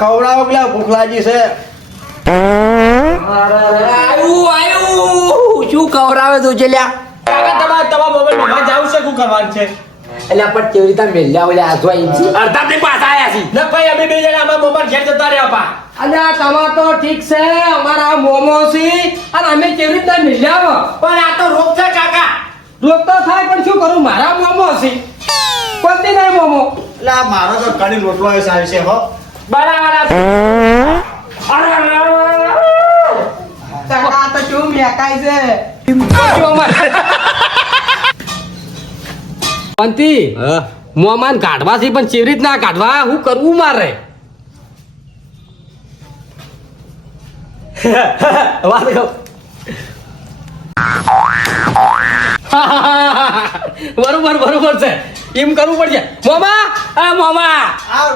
ખવડાવો પેલા ભૂખ લાગી છે. આયુ શું ખવડાવે તું છે લ્યા? કાકા તમારા મોબાઈલ માં જાવ છે શું કરવાનું છે? એટલે પણ કેવી રીતે મેલ્યા ઓલા આધવા ઇંચી અડધા તે પાછા આયા છે ના ભાઈ અમે બે જણા અમારા મોબાઈલ ઘેર જતા રહ્યા પા. અલ્યા તમાર તો ઠીક છે અમારા મોમો છે અને અમે કેવી રીતે મેલ્યા પણ આ તો રોગ છે કાકા. રોગ તો થાય પણ શું કરું મારા મોમો છે કોતી નહીં મોમો એટલે આ મારો તો કડી રોટલો એ સારી છે હો. બરાબર કાકા તો શું મેકાય છે પંતી મોમાન કાઢવા છે પણ ચેવી રીતના કાઢવા હું કરવું મારે વાત કહો બરોબર છે એમ કરવું પડશે મોમા આ મોમા આ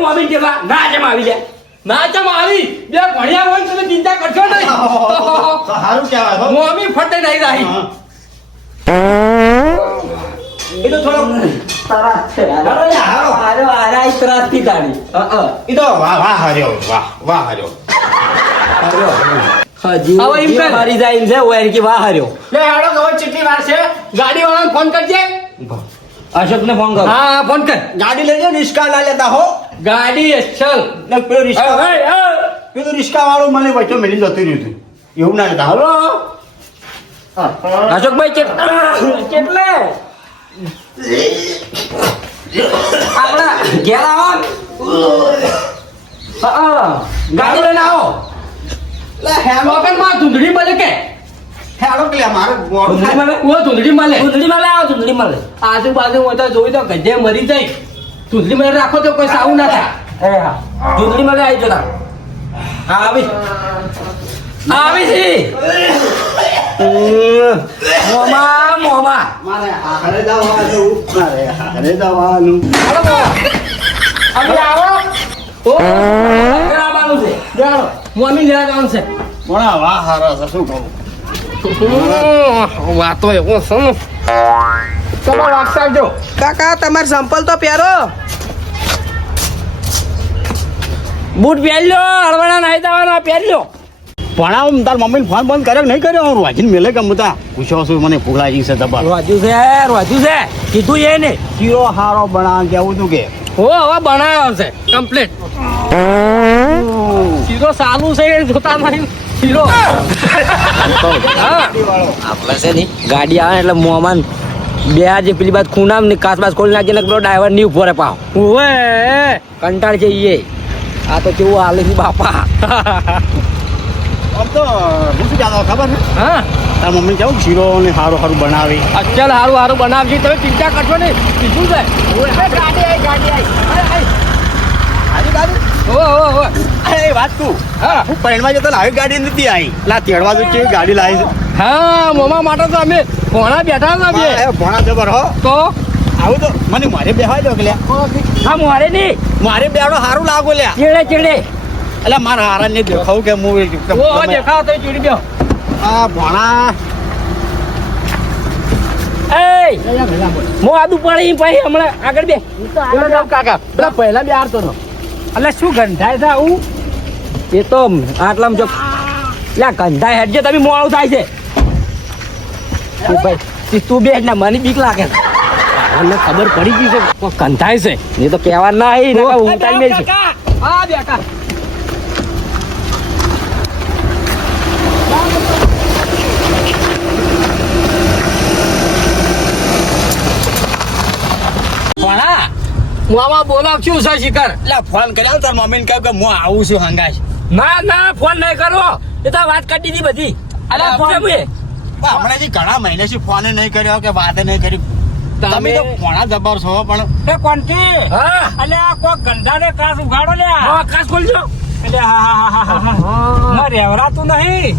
મોમી જેવા ના જમ આવી જાય ના જમ આવી બે ભણ્યા હોય તમે ચિંતા કરશો નહીં તો સારું કહેવાય હો. મોમી ફટે નહીં રહી એ તો થોડો તરાસ છે હારો આરાઈ તરાસ થી તાણી એ તો વાહ હાર્યો વાહ હાર્યો. હજી હવે એમ કર મારી જાય એમ છે ઓય કે વાહ હાર્યો લે હાડો હવે કેટલી વાર છે? ગાડી વાળાને ફોન કરજે અશોક ને ફોન કર હા ફોન કર ગાડી લઈ જાઓ રિસ્કા ના લેતા હો. ગાડી ચલ ને પેલું રિસ્કા વાળું મને વચ્ચે મેલી જતું રહ્યું હતું એવું ના લેતા હલો અશોકભાઈ કેટલે આપણા ઘેર આવો ગાડી લઈને આવો લોગન માં ધૂંધળી મળે કે હેડો કે મારું ધૂંધળી મળે ઓ ધૂંધળી મળે ધૂંધળી મળે આજુબાજુ હોય તો જોઈ તો ગજે મરી જાય ધૂંધળી મળે રાખો તો કોઈ સાવું ના થાય ધૂંધળી મળે આવી જતા આવી છે મોમા મારે હારે જવાનું હાલો અમે આવો ઓ આવવાનું છે જાણો મોમી લેવા જવાનું છે મોણા વાહ હારા છે શું કહું વાતો એવો છે ને ચલો વાગસાવજો કાકા તમારે સંપલ તો પહેરો બૂટ પહેરજો હળવાના નાઈ જવાના પહેરજો ભણાવ તાર મમ્મીને ફોન બંધ કર્યો નહીં કર્યો હું વાંચીને મેલે ગમતા પૂછો છું મને ફૂલાજી છે દબા રોજુ છે કીધું એ ને શીરો હારો બના કેવું તું કે હો હવે બનાવ્યો છે કમ્પ્લીટ શીરો સારું છે જોતા નહીં શીરો આપણે છે ને ગાડી આવે એટલે મોમાન બે આજે પેલી બાદ ખૂનામ ને કાસ બાસ ખોલી નાખીને પેલો ડ્રાઈવર ની ઉપર પાવ ઓએ કંટાળ જઈએ આ તો કેવું હાલે છે બાપા આમ તો હું શું જાણો ખબર છે હા તાર મમ્મી કેવું શીરો ને હારું હારું બનાવી અચલ હારું બનાવજી તમે ચિંતા કરશો ને કીધું છે ગાડી ઓ એ વાત તું હા હું પૈણમાં જતો આવી ગાડી નથી આવી લા તેડવા તો કેવી ગાડી લાવી છે હા મોમા માટે તો અમે ભોણા બેઠા હતા બે ભણા જબર હો તો આવું તો મને મારે બેહવા દો કે લ્યા હા મારે નહીં મારે બેડો સારું લાગો લ્યા ચેડે એટલે મારા હારા ને દેખાવું કે હું ઓ દેખાવ તો ચીડી બેહો આ ભણા એ મો આદુ પાણી ભાઈ હમણાં આગળ બે કાકા પેલા પહેલા બે હારતો નો એટલે શું ગંધાય છે આવું એ તો આટલામાં જો લ્યા ગંધાય હેડજે તમે મોડું થાય છે ભાઈ તું બે ને મને બીક લાગે મને ખબર પડી ગઈ છે ગંધાય છે એ તો કહેવા ના હું ટાઈમે છે હા બેટા મામા બોલાવ શું છે શિખર એટલે ફોન કર્યો તાર મમ્મીને કહ્યું કે હું આવું છું હંગાશ ના ફોન નહીં કરો એ તો વાત કરી દીધી બધી અરે ફોન હમણાં જે ઘણા મહિનાથી ફોન નહીં કર્યો કે વાત નહીં કરી તમે તો ઘણા જબર છો પણ એ કોણથી હા અલે આ કોક ગંધાને કાસ ઉગાડો લે હા કાસ ખોલજો એટલે હા રેવરાતું નહીં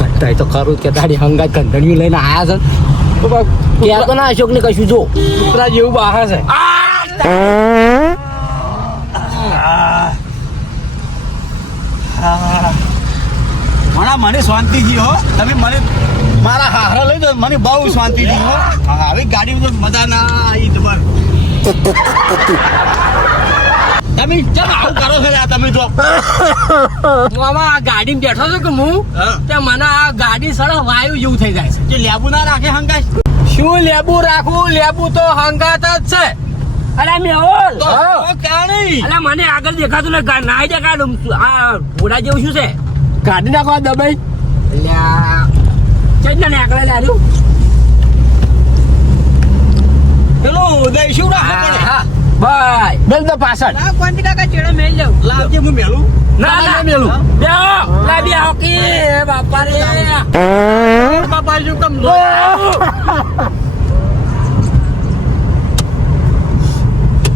ગંધાય તો ખરું કે દાડી હંગાત ગંધણિયું લઈને આયા છે ત્યાં તો ના અશોક ને કશું જો કૂતરા જેવું બહાર છે મને શાંતિ થી હો તમે મને મારા હારા લઈ દો મને બહુ શાંતિ થી હો આવી ગાડી તો મજા ના આવી તમારે તમે ચમ આવું કરો છો યાર તમે તો મામા આ ગાડીમાં બેઠો છું કે હું હા. તે મને આ ગાડી સળો વાયુ જેવું થઈ જાય છે જે લેબુ ના રાખે હંગાશ શું લેબુ રાખવું લેબુ તો હંગાત જ છે અરે મેહોલ તો કાણી અરે મને આગળ દેખાતું ને નાઈ દેખાડું આ ઘોડા જેવું શું છે ગાડી નાખવા દબાઈ અલ્યા ચેટલા ને આગળ લાડ્યું પેલો ઉદય શું રાખે પડે બાય બેલ તો પાછળ કોંતી કાકા ચેડે મેલ જાવ લાવજે હું મેલું ના ના મેલું બેહો લાબી હોકી બાપા રે બાપા શું કમ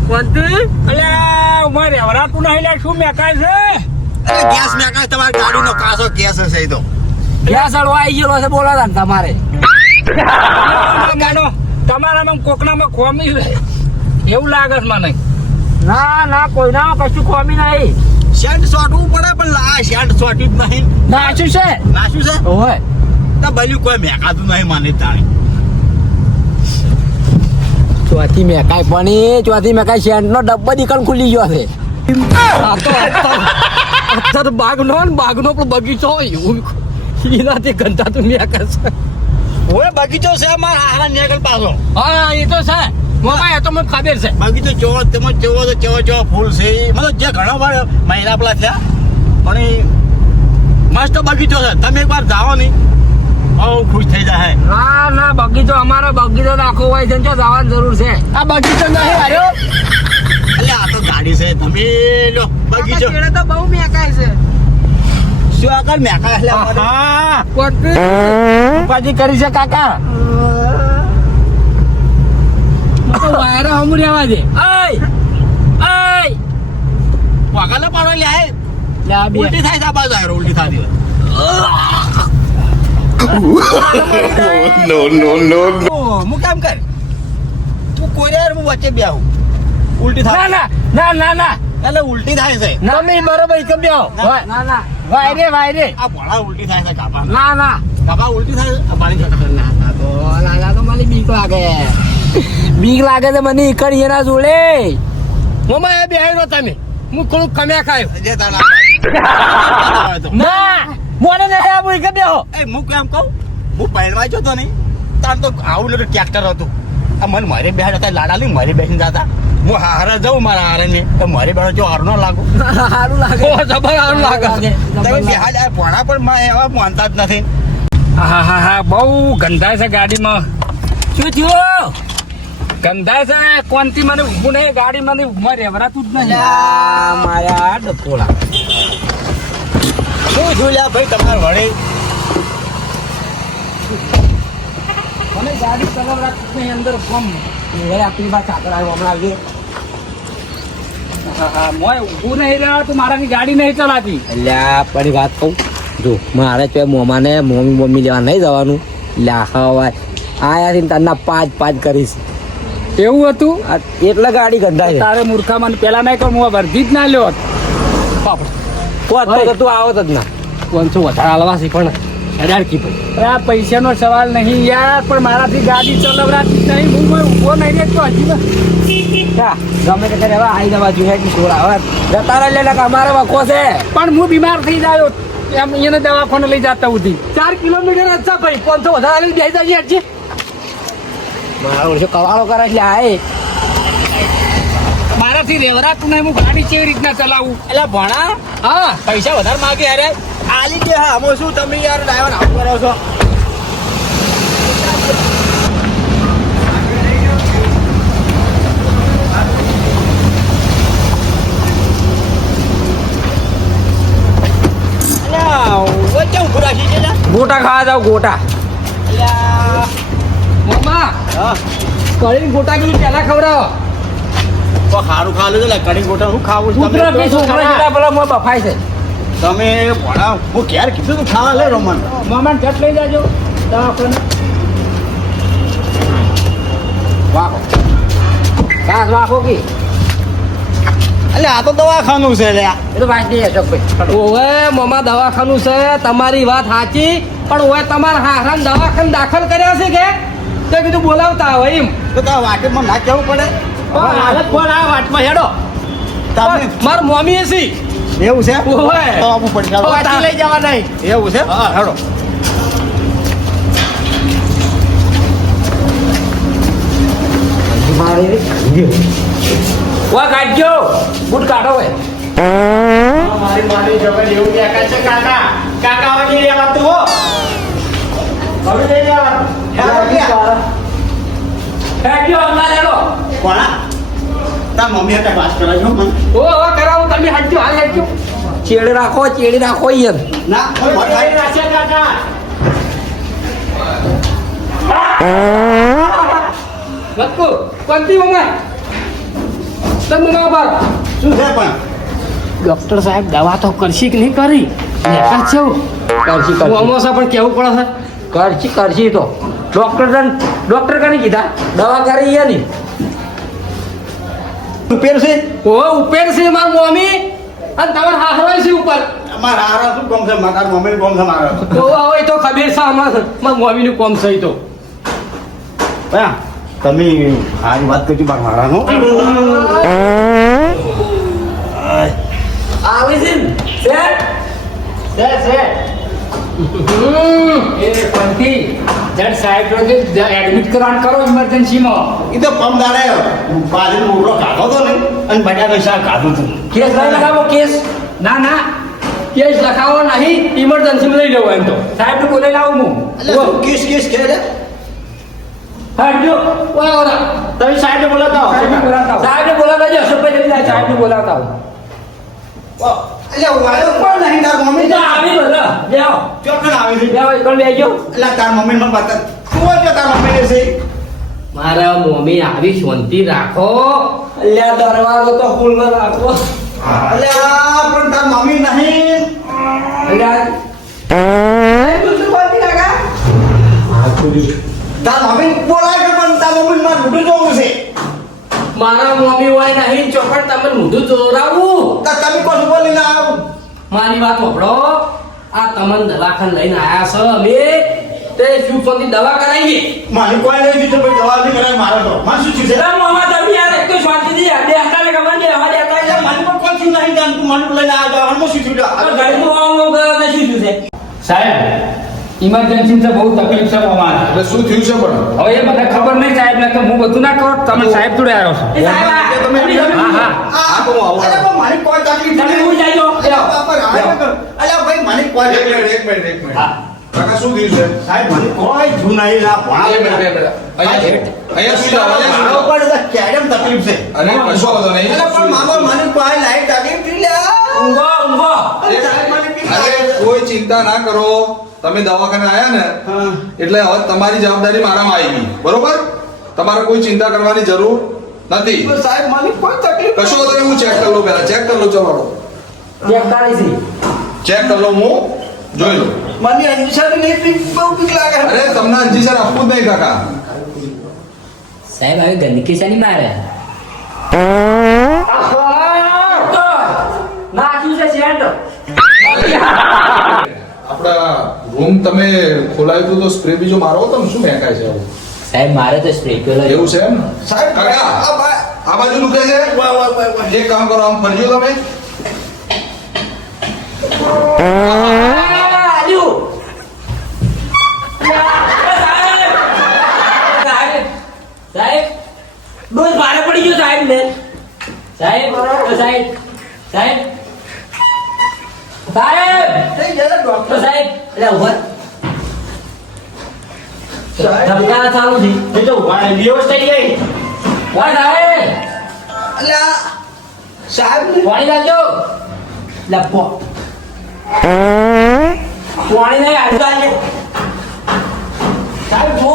કોંતી અલ્યા ઉમારે વરાતું નહીં લે શું મેકાય છે ગેસ મેં કાંઈ તમારી ગાડીનો કાસો ગેસ હશે એ તો ક્યાં સળવા આવી ગયેલો છે બોલા તમારે તમારામાં કોકનામાં ખોમી છે એવું લાગે છે મને ના ના કોઈના કશું ખોમી નહીં શેન્ટ સોટવું પડે પણ આ શેન્ટ સોટ્યું જ નહીં નાચું છે નાશું છે ઓય તો ભલ્યું કોઈ મેકાતું નહીં મને તાણી ચોથી મેકાય પણ ચોથી મેકાય શેન્ટ નો ડબ્બો દીકન ખુલી ગયો છે અત્યારે બાગનો ને બાગનો પણ બગીચો હોય એવું એનાથી ગંધાતું મેકા છે ઓય બગીચો છે અમારા હારા નેગલ પાછો હા એ તો છે મોમાં એ તો મને ખબર છે બગીચો જોવો તમે જોવો તો કેવો ફૂલ છે મતલબ જે ઘણા વાર મહિના પેલા થયા પણ એ મસ્ત બગીચો છે તમે એકવાર જાઓ નહીં બહુ ખુશ થઈ જાય ના ના બગીચો અમારો બગીચો આખો હોય છે જો જવાની જરૂર છે આ બગીચો નહીં આવ્યો એટલે આ તો ગાડી છે તમે લો બગીચો ચેડે તો બહુ મેકાય છે શું આગળ મેકા એટલે અમારે? હા ઉપાધિ કરી છે કાકા વાયરો હમુ રહેવા દે આય વાઘાલે પાડો લે હે લા બે ઉલટી થાય છે આ બાજુ આયરો ઉલટી થતી હોય હું કામ કર તું કોઈ યાર હું વચ્ચે બે આવું ઉલટી ના થાય ના ના ના ના એટલે ઉલટી થાય છે ના તમે બરોબર એકમ બેહો ના ના વાયરે વાયરે આ ભોળા ઉલટી થાય છે કાપા ના ના કાપા ઉલટી થાય છે આ પાણી જતા ના તો લાલા તો મને બીક લાગે છે મને ઈકડી એના જોડે મમ્મા એ બેહાઈ રહો તમે હું થોડુંક કમ્યા ખાયો જે તારા ના મોને નહીં આવું ઈકમ બેહો એ હું કેમ કહું હું પહેરવા જતો નહીં તાર તો આવું ને ટ્રેક્ટર હતું આ મને મારે બેહાડ હતા લાડા લઈને મારે બેસીને જતા હું હારા જાઉં મારા હારે ને તો મારે બેડો જો હાર ન લાગુ સારું લાગે જબર સારું લાગે તમે બેહાડ આ ભોણા પણ એવા માનતા જ નથી હા હા હા બહુ ગંધાય છે ગાડીમાં શું થયું ગંધાય છે કોનથી મને ઊભું નહીં ગાડી મને ઊભમાં રહેવરાતું જ નહીં મારા ડકોળા શું છું લ્યા ભાઈ તમારે વડે મને ગાડી ચલાવરાતું જ નહીં અંદર ગમ હવે આપણી પાસે આગળ આવ્યો હમણાં આવજે હા હા મોય ઊભું નહીં રહ્યો તો મારાની ગાડી નહીં ચલાતી એટલે પણ વાત કહું જો મારે તો મોમાને મમ્મી લેવા નહીં જવાનું એટલે હવા આયાથી તરના પાંચ કરીશ એવું હતું એટલે ગાડી ગંધાય તારે મૂર્ખામાં પેલા નહીં કહું હું વર્ધી જ ના લ્યો કોત તો તું આવત જ ના 500 વધારે હાલવા છે પણ હજાર કી ભાઈ આ પૈસાનો સવાલ નહીં યાર પણ મારાથી ગાડી ચલાવરાતી જ નહીં હું કોઈ ઊભો નહીં રહેતો હજી ગમે તે હવે આવી જવા જોઈએ કે છોરા હવે જતા રહે એટલે અમારે વખો છે પણ હું બીમાર થઈ જાયો એમ એને દવાખાને લઈ જતા ઉધી 4 કિલોમીટર હતા ભાઈ 500 વધારે લઈ બેસી જઈએ હજી મારો ઓછો કવાળો કરે એટલે આય મારાથી રેવરાતું નહીં હું ગાડી કેવી રીતના ચલાવું એટલે ભણા હા પૈસા વધારે માગે અરે આલી કે હા આમાં શું તમે યાર ડ્રાઈવર આવું કરો છો ગોટા ખાવા જાવ ગોટા મમ્મા કળી ગોટા કીધું પેલા ખવડાવો તો સારું ખાલું છે કઢી ગોટા હું ખાવું છું છોકરા કે છોકરા જેટલા પેલા મોં બફાય છે તમે ભણા હું ક્યારે કીધું તું ખાવા લે રમણ મામાને ઝટ લઈ જાજો દવાખાને વાહો કાસ વાહો કી એટલે આ તો દવાખાનું છે લે એ તો વાત નહીં અશોકભાઈ ઓવે મમ્મા દવાખાનું છે તમારી વાત સાચી પણ ઓવે તમારા હારાને દવાખાને દાખલ કર્યા છે કે તે કીધું બોલાવતા હોય એમ તો તારા વાટમાં ના કહેવું પડે હાલત ફોન આ વાટમાં હેડો તમે માર મોમી એસી એવું છે ઓવે. તો આપું પડશે પાછી લઈ જવા નહીં એવું છે હા. હેડો વા કાઢજો બૂટ કાઢો હોય મારી માની જમીન એવું દેખાય છે કાકા કાકા હવે નહીં લેવાતું હો હવે નહીં લેવાતું કાઢજો હમણાં લેડો કોણા તાર મમ્મી હતા વાત કરાવજો મને ઓ હવે કરાવો તમે હાચજો હાલ હાચજો ચેડ રાખો યાર ના કોઈ ભટકાઈ નાખશે કાકા લટકો કોંતી મમ્મા તમે ના બાર શું છે પણ ડોક્ટર સાહેબ દવા તો કરશી કે નહીં કરી નેકર છે કરશી હું અમોસા પણ કેવું પડે છે કરશી તો ડોક્ટર કને કીધા દવા કરી યા ની ઉપેર છે ઓ ઉપેર છે માર મમ્મી અને તમાર હાથવાય છે ઉપર અમારા હારા શું કોમ છે મારા મમ્મીનું કોમ છે મારા તો હવે તો ખબર છે આમાં માર મમ્મીનું કોમ છે ઈ તો હા તમે હારી વાત કરજો મારાનો આવી છે સેટ એ પંથી જડ સાહેબ રોજ એડમિટ કરવાનું કરો ઇમરજન્સીમાં એ તો પમદારે બાજરીનો રોટલો ખાધો હતો ને અને બટાકા શાક ખાધું હતું કેસ લઈ લગાવો કેસ ના કેસ લખાવો નહીં ઇમરજન્સીમાં લઈ લેવો એમ તો સાહેબ ને બોલે લાવું હું એટલે શું કિસ કિસ કે રે હટજો ઓય ઓરા તમે સાહેબને બોલાતા હો સાહેબ ને બોલાવતા જો અશોકભાઈ જલ્દી સાહેબ ને બોલાવતા આવો એટલે વાયો કોણ નહીં તાર મમ્મી તો આવી બધા જાઓ ચોકન આવી છે જાઓ એકલ બેજો એટલે તાર મમ્મી મને બતા શું છે તાર મમ્મી છે મારા મમ્મી આવી શાંતિ રાખો અલ્યા દરવાજો તો ખુલ્લો રાખો એટલે આ પણ તાર મમ્મી નહીં અલ્યા તાર મમ્મી બોલાય કે પણ તાર મમ્મી માર મોઢું જોવું છે મારા મમ્મી હોય નહીં ચોકડ તમે મોઢું ચોરાવું તો તમે કોણ બોલીને આવો મારી વાત સાંભળો આ તમને દવાખાને લઈને આયા છો અમે તે શું ફોનથી દવા કરાવી મારી કોઈ નહીં દીધું ભાઈ દવા નહીં કરાય મારે તો મારે શું થયું છે મામા તમે યાર એક તો શાંતિથી બે હાથાને કમાન દે હવા દેતા એટલે મને પણ કોઈ થયું નહીં જાણતું મને લઈને આ જવાનું શું થયું ઘડીનું આવું ગયો ને શું થયું છે સાહેબ ઇમરજન્સી છે બહુ તકલીફ છે મામા એટલે શું થયું છે પણ હવે એ મને ખબર નહીં સાહેબ ને તો હું બધું ના કહો તમે સાહેબ જોડે આવ્યો છો હા આ તો આવો અરે પણ મારી કોઈ તકલીફ તમે ઉઈ જાજો અલ્યા ભાઈ મને કોઈ એક મિનિટ કાકા શું થયું છે સાહેબ મને કોઈ થયું નહીં ના ભણા અહીંયા શું જાવ મારો પર કેડમ તકલીફ છે અરે કશો વાંધો નહીં અરે પણ મામા મને કોઈ લાઈટ તકલીફ થઈ લ્યા ઊંઘો ઊંઘો સાહેબ મને અરે કોઈ ચિંતા ના કરો તમે દવાખાને આયા ને હા. એટલે હવે તમારી જવાબદારી મારામાં આવી ગઈ બરોબર તમારે કોઈ ચિંતા કરવાની જરૂર નથી સાહેબ મને કોઈ તકલીફ કશો વાંધો નહીં હું ચેક કરી લઉં પહેલા ચેક કરી લઉં ચલો ચેક કરી છે ચેક કરી લઉં હું જોઈ લઉં મને અંજસાર નહીં બહુ બીક લાગે અરે તમને અંજીસર આપવું જ નહીં કાકા સાહેબ આવી ગંદકી છે મારે નાખ્યું છે સેન્ટ આપણા રૂમ તમે ખોલાવ્યું હતું તો સ્પ્રે બીજો મારો હતો ને શું મેકાય છે આવું? સાહેબ મારે તો સ્પ્રે એવું છે એમ ને? સાહેબ કાકા આ બાજુ દુખે છે એક કામ કરો આમ ફરજો તમે ડોઝ ભારે પડી ગયો સાહેબ ને સાહેબ સાહેબ સાહેબ સાહેબ ડોક્ટર સાહેબ એટલે ઉભા ધબકારા ચાલુ છે એ તો બેહોશ થઈ ગઈ વાહ સાહેબ અલ્યા સાહેબ પાણી લાવજો લપો પાણી નહીં આડું લાવજો સાહેબ જો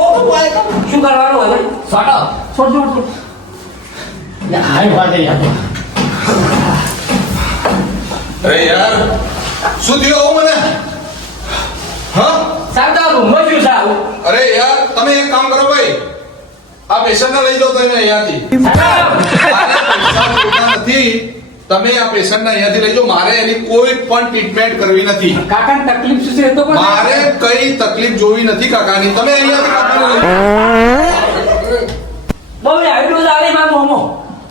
શું કરવાનું હોય સોટો સોટ સોટ હાય વાત યાર અરે યાર શું થયું આવું મને હા સાહેબ તો રૂમમાં શું છે આવું અરે યાર તમે એક કામ કરો ભાઈ આ પેશન્ટને લઈ જાઓ તમે અહીંયાથી સાહેબ મારે પૈસા જોઈતા નથી તમે આ પેશન્ટને અહીંયાથી લઈ જાઓ મારે એની કોઈ પણ ટ્રીટમેન્ટ કરવી નથી કાકાને તકલીફ શું છે એ તો પણ મારે કઈ તકલીફ જોવી નથી કાકાની તમે અહીંયાથી કાકાને લઈ જાઓ. બહુ આવી ડોઝ આવે મારા મોમો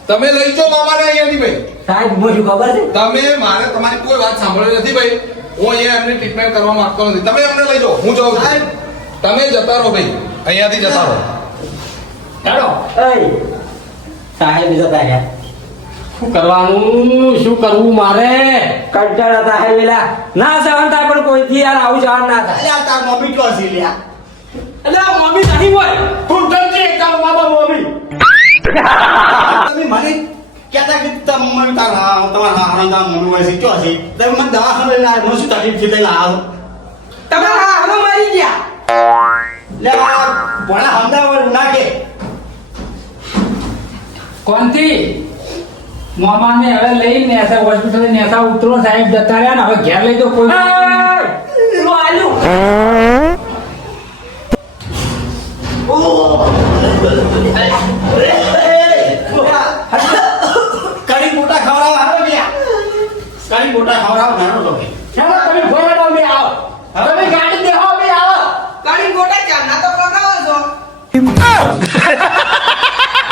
તમે લઈ જાઓ મામાને અહીંયાથી ભાઈ સાહેબ હું શું ખબર છે તમે મારે તમારી કોઈ વાત સાંભળવી નથી ભાઈ. હું અહીંયા એમની ટ્રીટમેન્ટ કરવા માંગતો નથી. તમે એમને લઈ જાઓ, હું જાઉં છું. તમે જતા રહો ભાઈ, અહીંયાથી જતા રહો. ચાલો એય, સાહેબ જતા રહ્યા શું કરવાનું, શું કરવું મારે? કંટાળા થાય વેલા ના સહન થાય પણ કોઈથી યાર આવું સહન ના થાય અલ્યા તાર મમ્મી ક્યાં છે લ્યા? એટલે આ મમ્મી નહીં હોય, તું જલ્દી એક કામ બાબા મમ્મી. તમે મને કહેતા કે તમારા હારાના મમ્મી હોય છે ક્યાં છે? તમે મને દવાખાને લઈને આવ્યા, મને શું તકલીફ છે લઈને આવ્યો? તમે હાલો મરી ગયા. લે ભણા હમદાવાદ ના કે કોણથી મામાને હવે લઈ નેસા હોસ્પિટલ નેસા ઉતરો સાહેબ જતા રહ્યા ને હવે ઘેર લઈ તો કોઈ કડી મોટા ખવડાવ હારો લ્યા. કડી મોટા ખવડાવ નાનો તો કે ચાલો તમે ફોરવર્ડ અમે આવો, તમે ગાડી દેખો અમે આવો. ગાડી ગોટા ચારના તો પકાવો છો.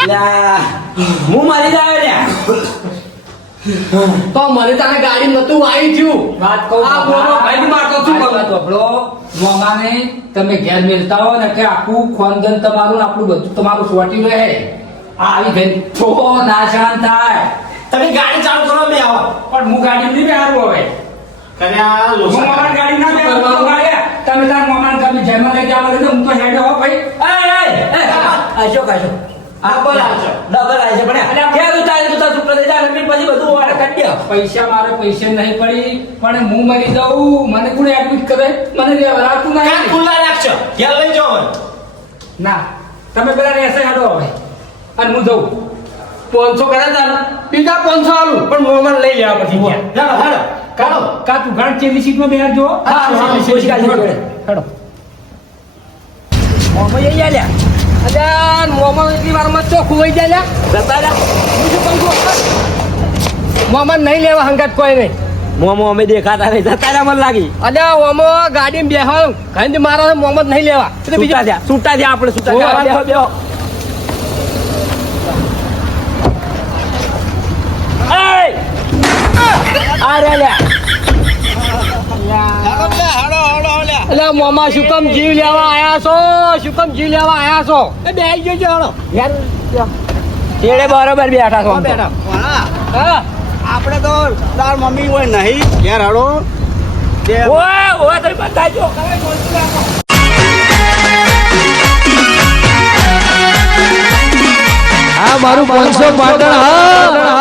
લ્યા, હું મારી જાય લ્યા તો મને તને ગાડી નતું આવી થયું. વાત કહું આ બોલો ભાઈ મારતો છું વાત સાંભળો. મામાને તમે ઘેર મેળતા હો ને કે આખું ખોનદન તમારું ને આપણું બધું તમારું સોટી રહે. આ આવી ગઈ તો ના શાંત થાય. તમે ગાડી ચાલુ કરો મેં આવો. પણ હું ગાડી નહીં બેહારું હવે. કન્યા હું લોસા મામાની ગાડી ના બેહારું. કરવાનું? તમે તાર મામાને તમે જેમાં લઈ જવા દે હું તો હેડે હો ભાઈ. અશોક અશોક ડબલ આવશે. ડબલ આવે છે પણ ક્યાં ઉતારે તું તાર સુપ્રતે જા ને પછી બધું વાળે કાઢી દે પૈસા મારે પૈસા નહીં પડી પણ હું મરી જાઉં મને કોણ એડમિટ કરે મને રાતું કાન નહીં ખુલ્લા રાખશો. ઘેર લઈ જાઓ હવે. ના તમે પેલા રહેશે હેડો હવે અને હું જઉં 500 કર્યા તા ને, બીજા 500 આલું પણ મોમાં લઈ લેવા પછી ગયા. ચાલો હાલો કાઢો કા તું ઘાટ ચેલી સીટમાં બેહાડજો હા, કોશિશ કાઢી જોડે. હેડો મોમાં જઈ જા લ્યા અલ્યા મોમાં એટલી વારમાં તો ખોવાઈ જાય લ્યા. જતા રહ્યા હું શું કહું છું? મોમાં નહીં લેવા હંગાત કોઈ નહીં. મોમાં અમે દેખાતા નહીં જતા રહ્યા મને લાગી અલ્યા ઓમાં ગાડીમાં બેહવાનું ઘણી મારા મોમાં નહીં લેવા. એટલે છૂટા થયા છૂટા થયા આપણે છૂટા ઓય, થયા બેહો બેહો એય! આ રે લ્યા અલ્યા મોમાં શું કામ જીવ લેવા આયા છો? શું કામ જીવ લેવા આયા છો? એ બેહી જજો હાલો. છેડે બરોબર બેઠા છો આમ તો. હા આપણે તો તાર મમ્મી હોય નહીં ઘેર હડો ઓય ઓય તમે બતાજો આ મારું 500 પાટણ હા.